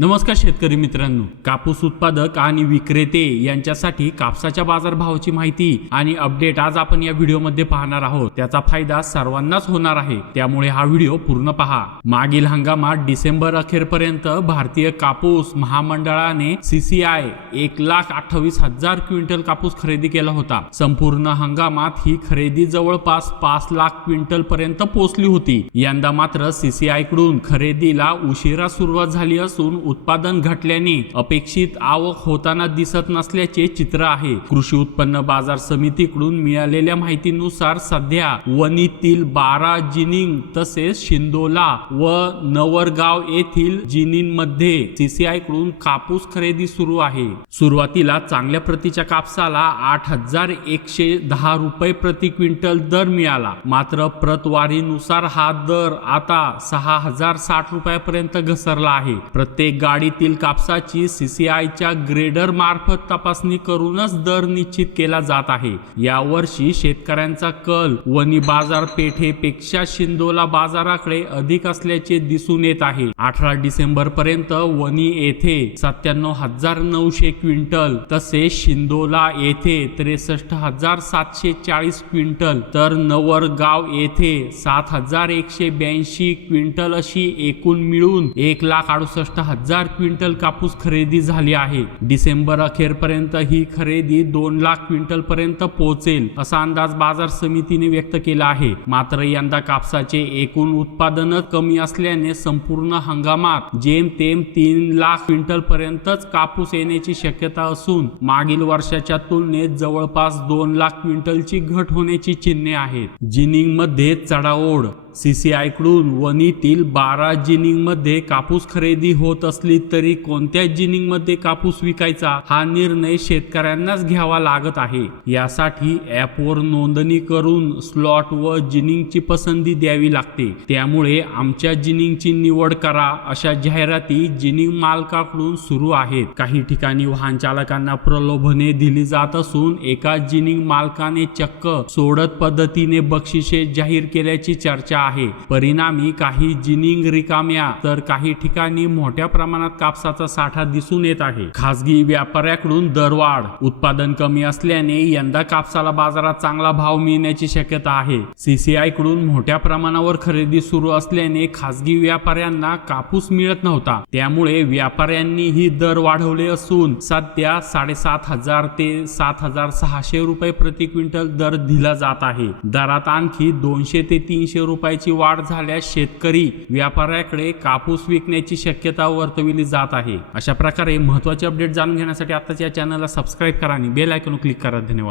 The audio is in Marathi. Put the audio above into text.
नमस्कार शेतकरी मित्रांनो, कापूस उत्पादक आणि विक्रेते यांच्यासाठी कापसाच्या बाजारभावाची माहिती आणि अपडेट आज आपण या व्हिडिओमध्ये पाहणार आहोत। त्याचा फायदा सर्वांनाच होणार आहे, त्यामुळे हा व्हिडिओ पूर्ण पहा। मागील हंगामात डिसेंबर अखेरपर्यंत भारतीय कापूस महामंडळाने CCI 1,28,000 क्विंटल कापूस खरेदी केला होता। संपूर्ण हंगामात ही खरेदी जवळपास 5 लाख क्विंटल पर्यंत पोहोचली होती। यंदा मात्र CCI कडून खरेदीला उशिरा सुरुवात झाली असून उत्पादन घटल्याने अपेक्षित आवक होताना दिसत नसल्याचे चित्र आहे। कृषी उत्पन्न बाजार समितीकडून मिळालेल्या माहितीनुसार सध्या वणीतील 12 जिनिंग तसेच शिंदोला व नवरगाव येथील जिनिंगमध्ये CCI कडून कापूस खरेदी सुरू आहे। सुरुवातीला चांगल्या प्रतीच्या कापसाला 8,110 रुपये प्रति क्विंटल दर मिळाला, मात्र प्रतवारीनुसार हा दर आता 6,060 रुपयापर्यंत घसरला आहे। प्रत्येक गाडीतील कापसाची CCI च्या ग्रेडर मार्फत तपासणी करूनच दर निश्चित केला जात आहे। यावर्षी शेतकऱ्यांचा कल वणी बाजारपेठेपेक्षा शिंदोला बाजाराकडे अधिक असल्याचे दिसून येत आहे। 18 डिसेंबर पर्यंत वणी येथे 97,900 क्विंटल तसेच शिंदोला येथे 63,740 क्विंटल तर नवरगाव येथे 7,182 क्विंटल अशी एकूण मिळून 1,68,000 क्विंटल कापूस खरेदी झाली आहे। डिसेंबर अखेरपर्यंत ही खरेदी 2 लाख क्विंटल पर्यंत पोहोचेल असा अंदाज बाजार समितीने व्यक्त केला आहे। मात्र यंदा कापसाचे एकूण उत्पादन कमी असल्याने संपूर्ण हंगामात जेमतेम 3 लाख क्विंटल पर्यंतच कापूस येण्याची शक्यता असून मागील वर्षाच्या तुलनेत जवळपास 2 लाख क्विंटलची घट होण्याची चिन्हे आहेत। जिनिंग मध्ये चढाओढ CCI कडून वणीतील 12 जिनिंग मध्ये कापूस खरेदी होत असली तरी कोणत्या जिनिंग मध्ये कापूस विकायचा हा निर्णय शेतकऱ्यांनाच घ्यावा लागत आहे। यासाठी ॲपवर नोंदणी करून स्लॉट व जिनिंगची पसंती द्यावी लागते, त्यामुळे आमच्या जिनिंगची निवड करा अशा जाहिराती जिनिंग मालकाकडून सुरू आहेत। काही ठिकाणी वाहन चालकांना प्रलोभने दिली जात असून एका जिनिंग मालकाने चक्क सोडत पद्धतीने बक्षिसे जाहीर केल्याची चर्चा आहे। परिणामी काही जिनिंग रिकाम्या तर काही ठिकाणी मोठ्या प्रमाणात कापसाचा साठा दिसून येत आहे। खासगी व्यापाऱ्याकडून दरवाढ उत्पादन कमी असल्याने यंदा कापसाला बाजारात चांगला भाव मिळण्याची शक्यता आहे। CCI कडून मोठ्या प्रमाणावर खरेदी सुरू असल्याने खासगी व्यापाऱ्यांना कापूस मिळत नव्हता, त्यामुळे व्यापाऱ्यांनीही दर वाढवले असून सध्या 7,500 ते 7,600 रुपये प्रति क्विंटल दर दिला जात आहे। दरात आणखी 200 ते 300 रुपयाची वाढ झाल्यास शेतकरी व्यापाऱ्याकडे कापूस विकण्याची शक्यता वर्तविली जात आहे। अशा प्रकारे महत्त्वाचे अपडेट जाणून घेण्यासाठी आताच या चॅनलला सबस्क्राईब करा आणि बेल आयकॉन क्लिक करा। धन्यवाद।